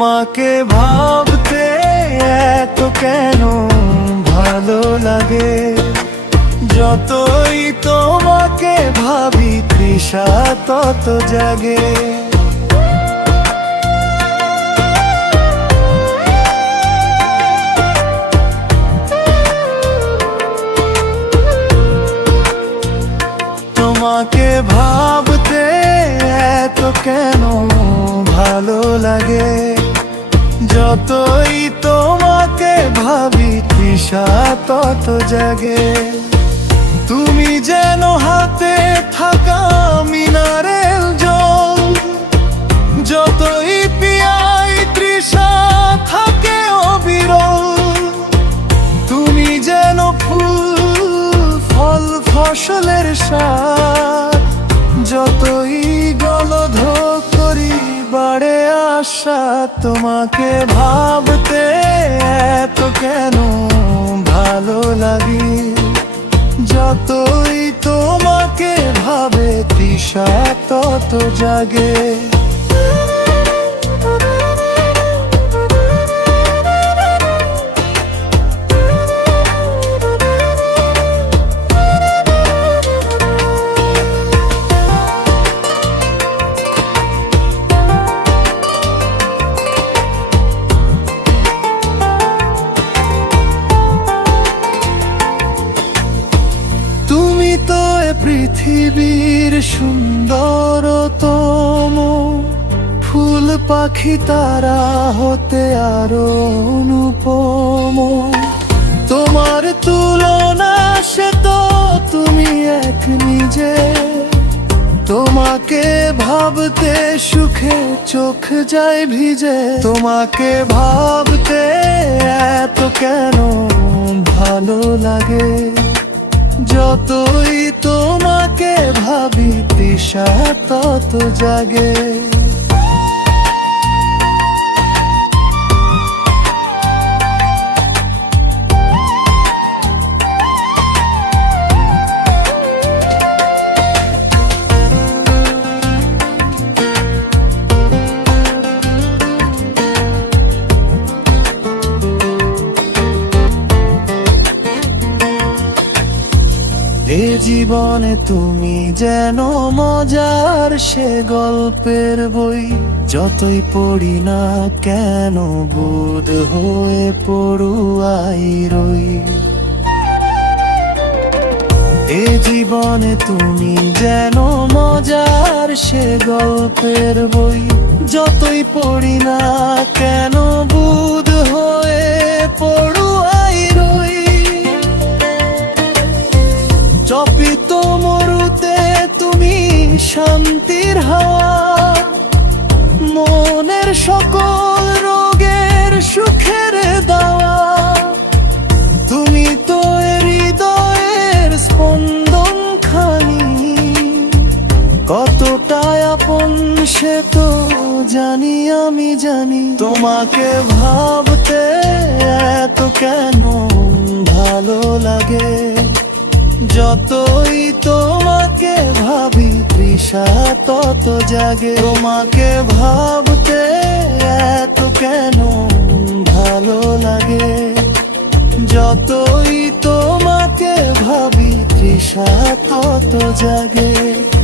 তোমাকে ভাবতে এত কেন ভালো লাগে, যতই তোমাকে ভাবি তৃষা তত জাগে। তোমাকে ভাবতে এত কেন ভালো লাগে, যতই তোমাকে ভাবি তৃষা তত জাগে। তুমি যেন হাতে থাকা মিনারেল জল, যতই পিয়াই তৃষা থাকে অবিরল। তুমি যেন ফুল ফল ফসলের স্বাদ, যতই গলধোক করি বাড়ে আশা। তোমাকে ভাবতে এত কেন ভালো লাগে, যতই তোমাকে ভাবে তৃষা তত জাগে। তুমি তো এ পৃথিবীর সুন্দরতম, ফুল পাখি তারা হতে আরো অনুপম। তোমার তুলনা সে তো তুমি এক নিজে, তোমাকে ভাবতে সুখে চোখ যায় ভিজে। তোমাকে ভাবতে এত কেন ভালো লাগে, যতই তোমাকে ভাবি তৃষা তত জাগে। এ জীবনে তুমি যেন মজার সে গল্পের বই, যতই পড়ি না কেন বোধ হয়ে পড়ুয়াই রই। এ জীবনে তুমি যেন মজার সে গল্পের বই, যতই পড়ি না কেন বোধ হয়ে পড়ুয়াই রই। চপিত মরুতে তুমি শান্তির হাওয়া, মনের সকল রোগের সুখের দাওয়া। তুমি তো হৃদয়ের স্পন্দন খানি, কতটা আপন সে তো জানি আমি জানি। তোমাকে ভাবতে এত কেন ভালো লাগে, যতই তোমাকে ভাবি তৃষা তত জাগে। তোমাকে ভাবতে এত কেন ভালো লাগে, যতই তোমাকে ভাবি তৃষা তত জাগে।